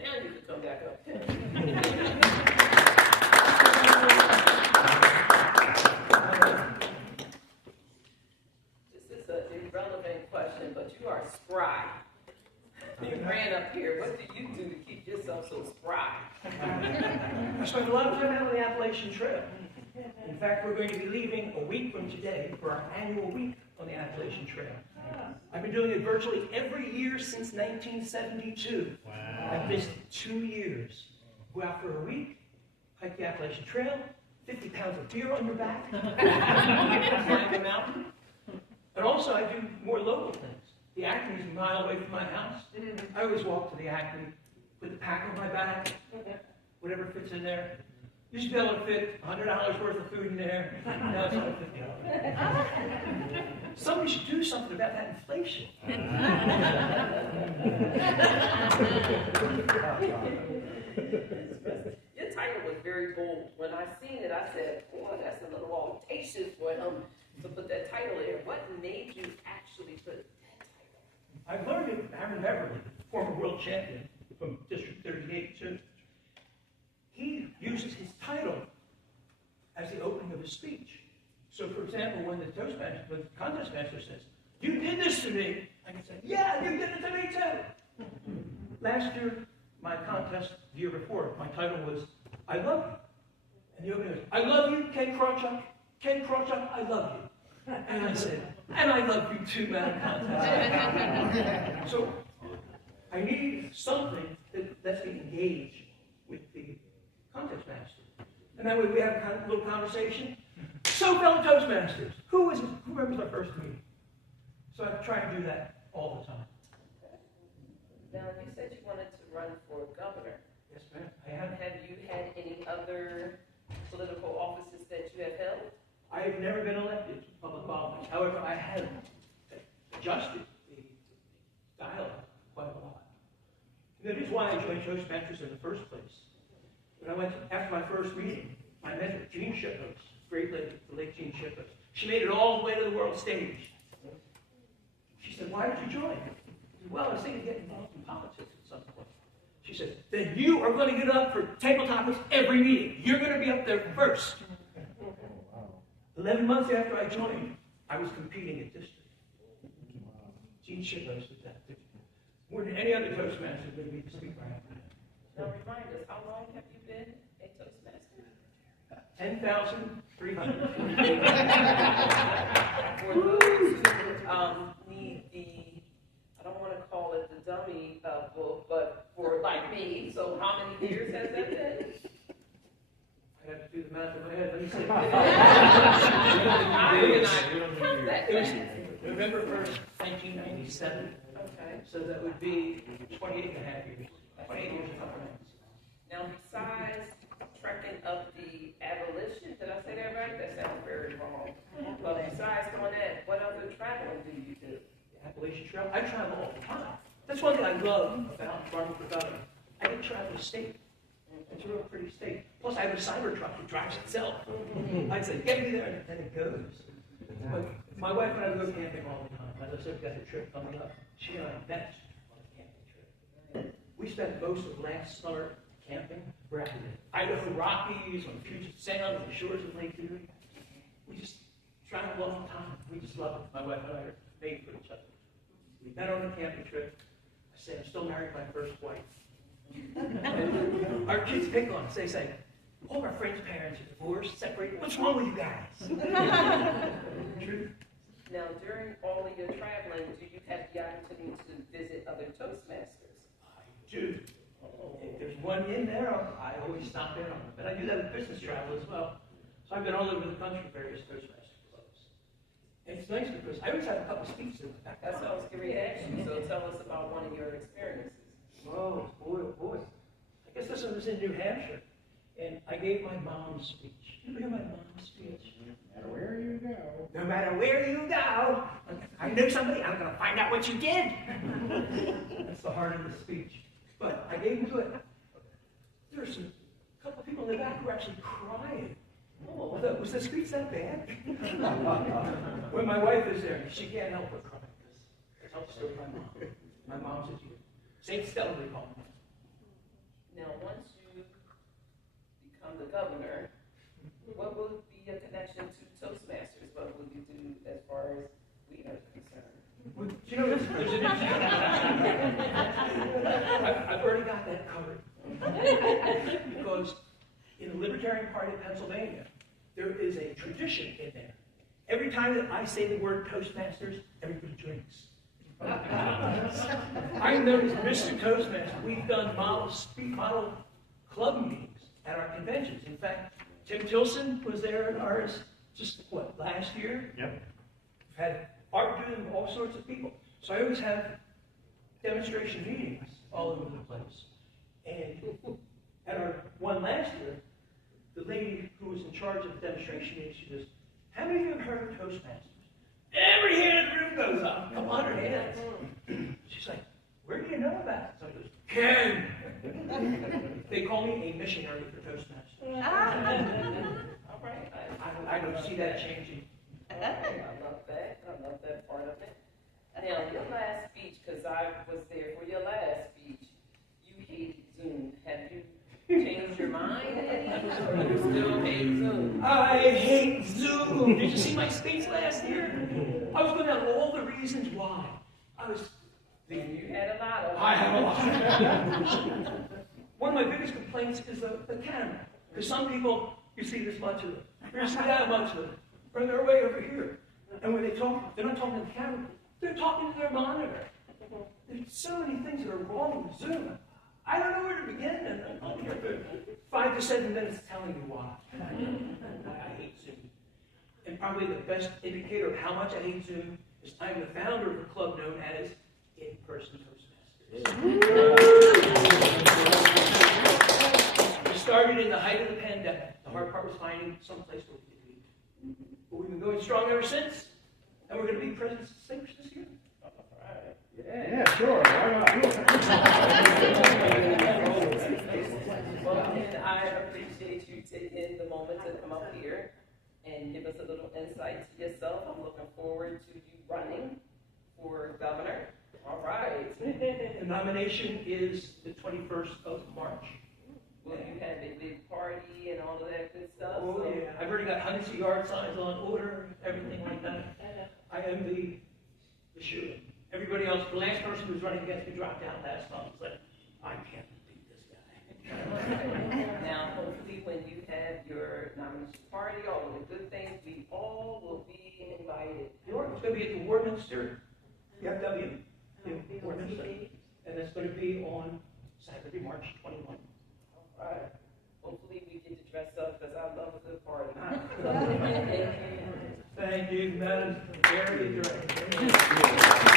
Now you can come back up. This is an irrelevant question, but you are spry. You ran up here. What do you do to keep yourself so spry? I spent a lot of time out on the Appalachian Trail. In fact, we're going to be leaving a week from today for our annual week on the Appalachian Trail. I've been doing it virtually every year since 1972. Wow. I've missed 2 years. Go out for a week, hike the Appalachian Trail, 50 pounds of beer on your back, climb the mountain. And also I do more local things. The Acme is a mile away from my house. I always walk to the Acme, put the pack on my back, whatever fits in there. Used to be able to fit $100 worth of food in there. Now it's only $50. Somebody should do something about that inflation. Your title was very bold. When I seen it, I said, boy, that's a little audacious for him to put that title in. What made you actually put that title? I've learned it from Aaron Beverly, former world champion from District 38 too. He uses his title as the opening of his speech. So, for example, when the contest master says, "You did this to me," I can say, "Yeah, you did it to me too." Last year, my contest, the year before, my title was, "I love you." And the opening was, "I love you, Ken Krawchuk. Ken Krawchuk, I love you." And I said, "And I love you too, Madam Contest." So, I need something that lets me engage with the contest master. And that way we have a little conversation. So, fellow Toastmasters, who remembers our first meeting? So I try to do that all the time. Now, you said you wanted to run for governor. Yes, ma'am. I have. Have you had any other political offices that you have held? I have never been elected to public office. However, I have adjusted the dialogue quite a lot. And that is why I joined Toastmasters in the first place. When I went after my first meeting, I met with Jean Shippos, great lady, the late Jean Shippos. She made it all the way to the world stage. She said, "Why did you join?" I said, "Well, I was thinking of getting involved in politics at some point." She said, "Then you are going to get up for table topics every meeting. You're going to be up there first." 11 months after I joined, I was competing at district. Jean Shippos did that. More than any other Toastmaster would be the speaker after that. Now, remind us, how long have you been a Toastmaster? 10,300. For those who need the, I don't want to call it the dummy book, but for like me, so how many years has that been? I have to do the math in my head. Let me see. It was November 1st, 1997. Okay. So that would be 28 and a half years. 28 years of government. Now, besides trekking up the abolition, did I say that right? That sounds very wrong. But besides doing that, what other traveling do you do? The Appalachian Trail. I travel all the time. That's one thing I love about running for governor. I can travel the state. It's a real pretty state. Plus, I have a cyber truck that drives itself. I'd say, "Get me there," and it goes. But my wife and I go camping all the time. As I said, we've got a trip coming up. She and I met on a camping trip. We spent most of last summer camping. We're at the Idaho Rockies, on Puget Sound, on the shores of Lake Erie. We just travel all the time. We just love it. My wife and I are made for each other. We met on a camping trip. I said, "I'm still married to my first wife." Our kids pick on us. They say, "All our friends' parents are divorced, separated. What's wrong with you guys?" True. Now, during all of your traveling, do you have the opportunity to visit other Toastmasters? I do. If there's one in there, I always stop in on it. But I do that with business travel as well. So I've been all over the country with various Toastmaster clubs. And it's nice because I always have a couple speeches in the back. That's what I was going to ask you. So tell us about one of your experiences. Oh, boy. I guess this one was in New Hampshire. And I gave my mom's speech. You hear my mom's speech? No matter where you go. No matter where you go, I knew somebody, I'm going to find out what you did. That's the heart of the speech. But I gave into it. There's a couple of people in the back who were actually crying. Oh, was the speech that bad? When my wife is there, she can't help but cry because I tell the story of my mom. My mom said, "St. Stella, they call me." Now, once you become the governor, what will be your connection to Toastmasters? What will you do as far as we are concerned? Well, you know, there's an I've already got that covered. Because in the Libertarian Party of Pennsylvania, there is a tradition in there. Every time that I say the word Toastmasters, everybody drinks. I'm known as Mr. Toastmaster. We've done model club meetings at our conventions. In fact, Tim Tilson was there at ours just, last year? Yep. We've had Art doing all sorts of people. So I always have demonstration meetings all over the place. And at our one last year, the lady who was in charge of the demonstration meeting, she goes, "How many of you have heard of Toastmasters?" Every hand in the room goes up, a couple hundred hands. She's like, "Where do you know about it?" So I goes, "Ken!" They call me a missionary for Toastmasters. All right. I don't see that changing. I love that. I love that part of it. Now, your last speech, because I was there for your last speech, you hated Zoom. Have you changed your mind any? Or you still hate Zoom? I hate Zoom. Did you see my speech last year? I was going down all the reasons why. You had a lot of them. I have a lot. One of my biggest complaints is the camera. Because some people, you see this much of it. You see that much of it. Or they're way over here. And when they talk, they're not talking to the camera. They're talking to their monitor. There's so many things that are wrong with Zoom. I don't know where to begin, and I'm only here for 5 to 7 minutes telling you why. I hate Zoom. And probably the best indicator of how much I hate Zoom is I'm the founder of a club known as In-Person Toastmasters. We started in the height of the pandemic. The hard part was finding someplace where we could meet. But we've been going strong ever since, and we're going to be President's Distinguished this year. Yeah, sure. Why not? Well, and I appreciate you taking the moment to come up here and give us a little insight to yourself. I'm looking forward to you running for governor. All right. The nomination is the 21st of March. Will you have a big party and all of that good stuff? Oh, yeah. I've already got hundreds of yard signs on order, everything like that. I am the shooter. Everybody else, the last person who was running against me dropped out last month. It's like, I can't beat this guy. Now, hopefully, when you have your nomination party, all of the good things, we all will be invited. It's going to be at the Wardminster, FW, Wardminster, and it's going to be on Saturday, March 21. All right. Hopefully, we get to dress up because I love a good party. Thank you, Madam Very Director.